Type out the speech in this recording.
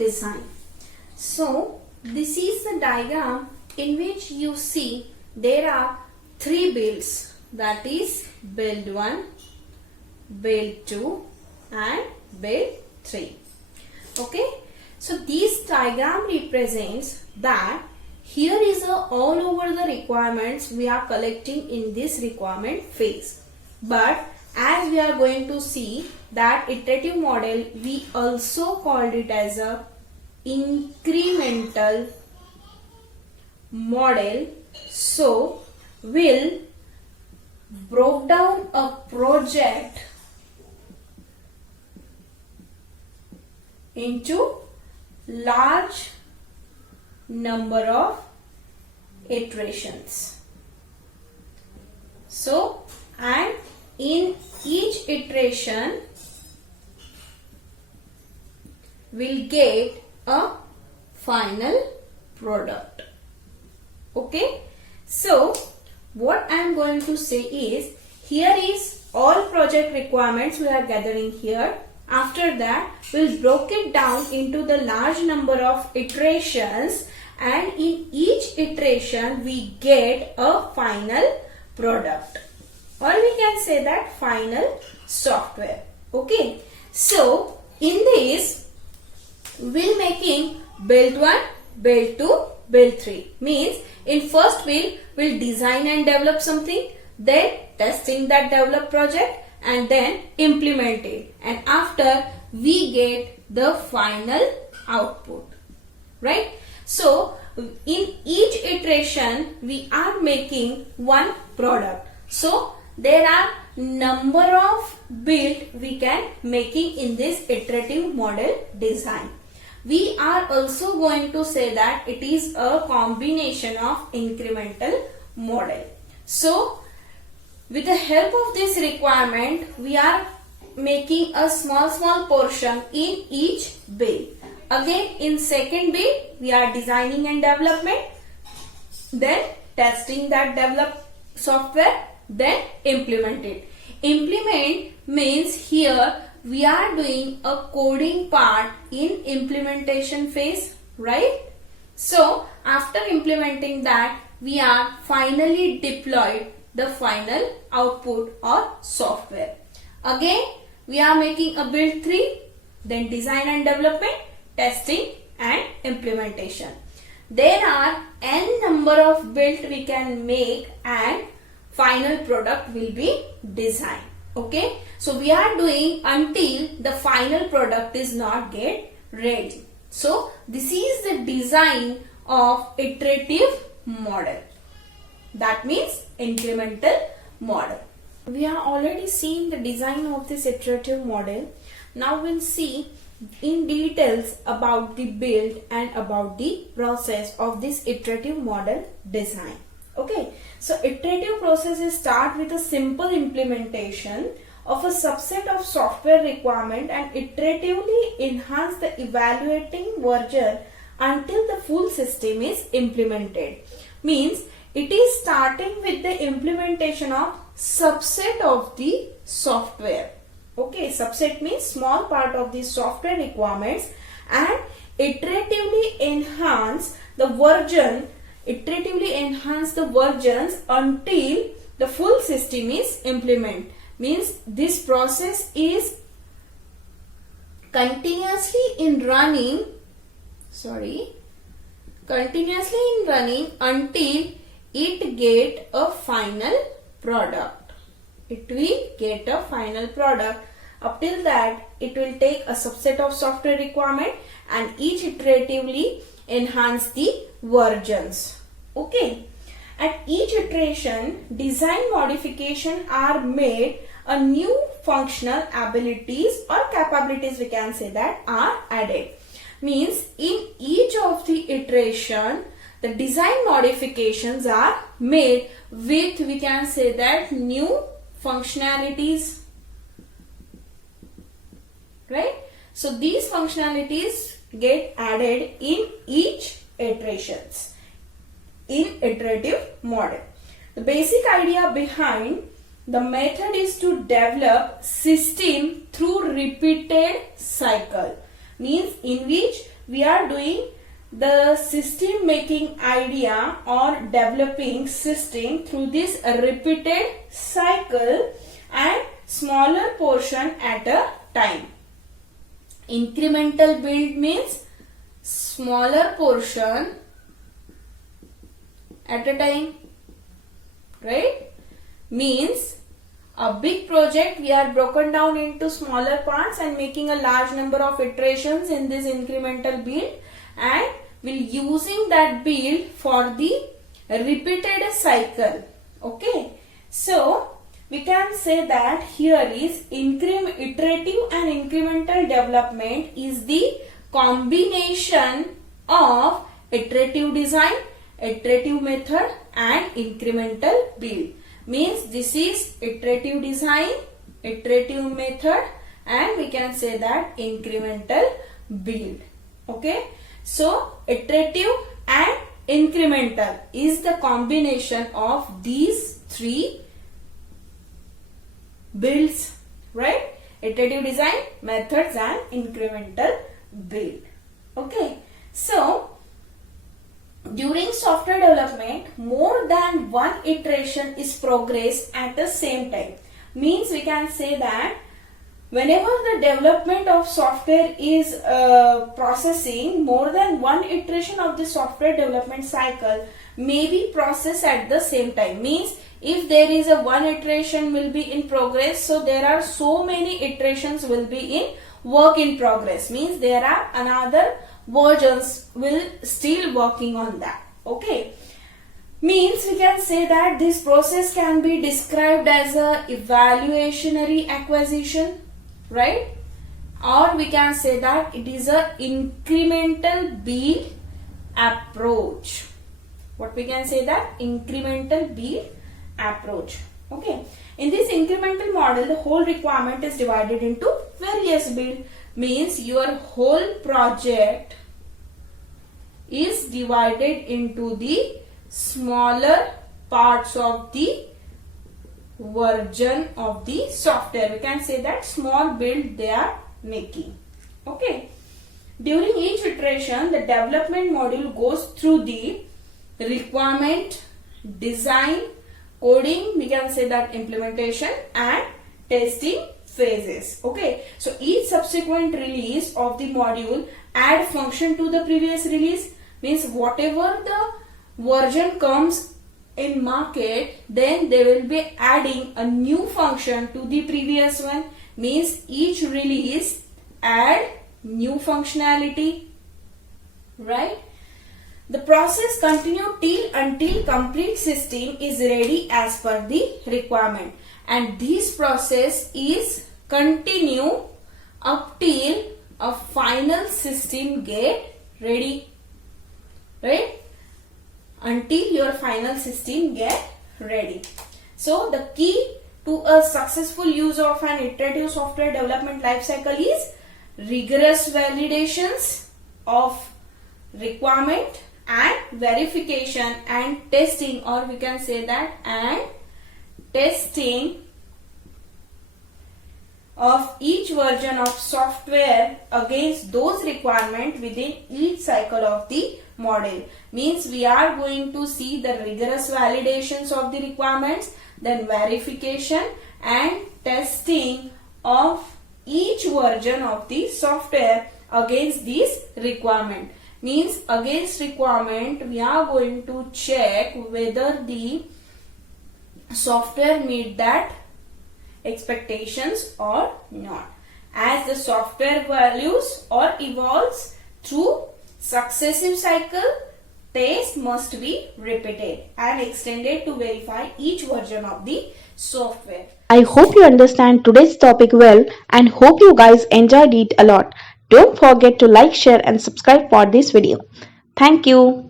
design. So this is the diagram in which you see there are three builds, that is build 1, build 2 and build 3. Okay, so this diagram represents that here is all over the requirements we are collecting in this requirement phase. But as we are going to see that iterative model, we also called it as a incremental model. So we'll broke down a project into large number of iterations. So, and in each iteration we'll get a final product. Okay, so what I am going to say is, here is all project requirements we are gathering here. After that, we'll broke it down into the large number of iterations, and in each iteration we get a final product, or we can say that final software. Okay, so in this we'll making build 1, build 2, build 3. Means in first we'll design and develop something, then testing that developed project, and then implement it, and after we get the final output, right? So in each iteration we are making one product. So there are number of build we can making in this iterative model design. We are also going to say that it is a combination of incremental model. So with the help of this requirement, we are making a small portion in each build. Again, in second build, we are designing and development, then testing that developed software, then implement it. Implement means here we are doing a coding part in implementation phase, right? So after implementing that, we are finally deployed the final output or software. Again, we are making a build 3, then design and development, testing and implementation. There are n number of build we can make, and final product will be designed. Okay, so we are doing until the final product is not get ready. So this is the design of iterative model. That means incremental model. We are already seeing the design of this iterative model. Now we'll see in details about the build and about the process of this iterative model design. Okay, so iterative processes start with a simple implementation of a subset of software requirement and iteratively enhance the evaluating version until the full system is implemented. Means it is starting with the implementation of subset of the software. Okay, subset means small part of the software requirements, and iteratively enhance the version, versions until the full system is implemented. Means this process is continuously in running until it get a final product. It will get a final product. Up till that, it will take a subset of software requirement and each iteratively enhance the versions. Okay, at each iteration, design modification are made, a new functional abilities or capabilities, we can say that, are added. Means in each of the iteration, the design modifications are made with, we can say that, new functionalities, right? So these functionalities get added in each iterations in iterative model. The basic idea behind the method is to develop system through repeated cycle. Means in which we are doing the system making idea or developing system through this repeated cycle and smaller portion at a time. Incremental build means smaller portion at a time, right? Means a big project we are broken down into smaller parts and making a large number of iterations in this incremental build, and we'll using that build for the repeated cycle. Okay, so we can say that here is iterative and incremental development is the combination of iterative design, iterative method and incremental build. Means this is iterative design, iterative method and we can say that incremental build. Okay, so iterative and incremental is the combination of these three builds, right? Iterative design, methods and incremental build. Okay, so during software development, more than one iteration is progressed at the same time. Means we can say that whenever the development of software is processing, more than one iteration of the software development cycle may be processed at the same time. Means if there is a one iteration will be in progress, so there are so many iterations will be in work in progress. Means there are another versions will still working on that. Okay, means we can say that this process can be described as a evaluationary acquisition, right? Or we can say that it is a incremental build approach. What we can say that incremental build approach. Okay, in this incremental model, the whole requirement is divided into various build. Means your whole project is divided into the smaller parts of the version of the software. We can say that small build they are making. Okay, during each iteration the development module goes through the requirement, design, coding, we can say that implementation and testing phases. Okay, so each subsequent release of the module add function to the previous release. Means whatever the version comes in market, then they will be adding a new function to the previous one. Means each release add new functionality, right? The process continue until complete system is ready as per the requirement, and this process is continue up till a final system get ready, right? Until your final system get ready. So the key to a successful use of an iterative software development lifecycle is rigorous validations of requirement and verification and testing, or we can say that and testing of each version of software against those requirements within each cycle of the model. Means we are going to see the rigorous validations of the requirements, then verification and testing of each version of the software against this requirement. Means against requirement we are going to check whether the software meet that expectations or not. As the software values or evolves through successive cycle, test must be repeated and extended to verify each version of the software. I hope you understand today's topic well and hope you guys enjoyed it a lot. Don't forget to like, share and subscribe for this video. Thank you.